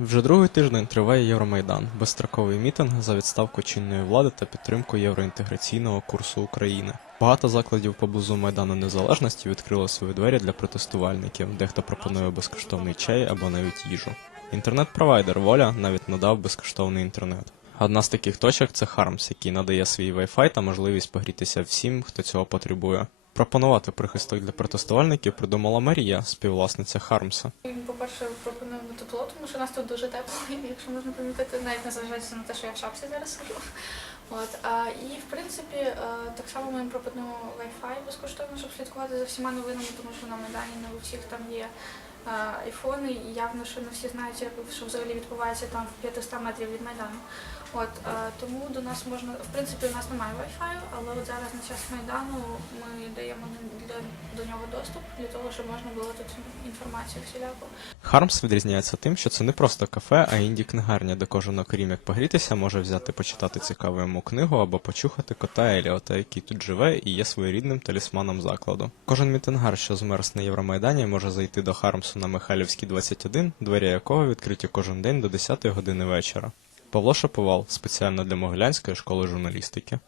Вже другий тиждень триває Євромайдан, безстроковий мітинг за відставку чинної влади та підтримку євроінтеграційного курсу України. Багато закладів поблизу Майдану Незалежності відкрили свої двері для протестувальників, дехто пропонує безкоштовний чай або навіть їжу. Інтернет-провайдер Воля навіть надав безкоштовний інтернет. Одна з таких точок це Хармс, який надає свій Wi-Fi та можливість погрітися всім, хто цього потребує. Пропонувати прихисток для протестувальників придумала Марія, співвласниця Хармса. По-перше, пропонуємо тепло, тому що у нас тут дуже тепло, якщо можна помітити, навіть незважаючи на те, що я в шапці зараз сижу. От, а, і в принципі, е, так само ми їм пропонуємо Wi-Fi безкоштовно, щоб слідкувати за всіма новинами, тому що на Майдані не у всіх там є айфони, і явно, що не всі знають, як, що взагалі відбувається там в 500 метрів від Майдану. От, е, тому до нас можна, в принципі, у нас немає Wi-Fi, але от зараз на час Майдану ми даємо до нього доступ для того, щоб можна було тут інформацію всіляку. Хармс відрізняється тим, що це не просто кафе, а інді-книгарня, де кожен, окрім як погрітися, може взяти почитати цікаву йому книгу або почухати кота Еліота, який тут живе і є своєрідним талісманом закладу. Кожен мітингар, що змерз на Євромайдані, може зайти до Хармсу на Михайлівській 21, двері якого відкриті кожен день до 10 години вечора. Павло Шаповал спеціально для Могилянської школи журналістики.